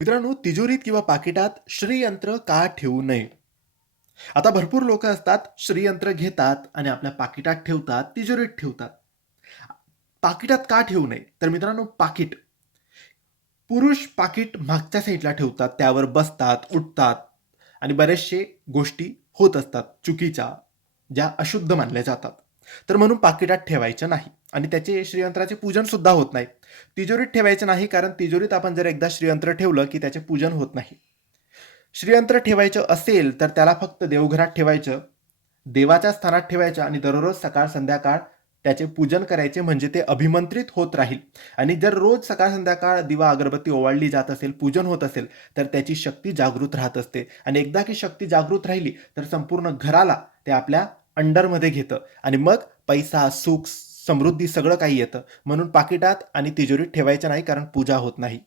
मित्रांनो, तिजोरीत किंवा पाकिटात श्रीयंत्र का ठेवू नये? आता भरपूर लोकं असतात, श्रीयंत्र घेतात आणि आपल्या पाकिटात ठेवतात, तिजोरीत ठेवतात. पाकिटात का ठेवू नये? तर मित्रांनो, पुरुष पाकीट मागच्या साईडला ठेवतात, त्यावर बसतात, उठतात आणि बऱ्याचशा गोष्टी होत असतात चुकीच्या, ज्या अशुद्ध मानल्या जातात. तर म्हणून पाकिटात ठेवायचं नाही आणि त्याचे श्रीयंत्राचे पूजन सुद्धा होत नाही. तिजोरीत ठेवायचं नाही, कारण तिजोरीत आपण जर एकदा श्रीयंत्र ठेवलं, की त्याचे पूजन होत नाही. श्रीयंत्र ठेवायचं असेल, तर त्याला फक्त देवघरात ठेवायचं, देवाच्या स्थानात ठेवायचं आणि दररोज सकाळ संध्याकाळ त्याचे पूजन करायचे, म्हणजे ते अभिमंत्रित होत राहील. आणि जर रोज सकाळ संध्याकाळ दिवा अगरबत्ती ओवाळली जात असेल, पूजन होत असेल, तर त्याची शक्ती जागृत राहत असते आणि एकदा की शक्ती जागृत राहिली तर संपूर्ण घराला ते आपल्या अंडरमध्ये घेतं आणि मग पैसा, सुख, समृद्धी सगळं काही येतं. म्हणून पाकिटात आणि तिजोरीत ठेवायचं नाही, कारण पूजा होत नाही.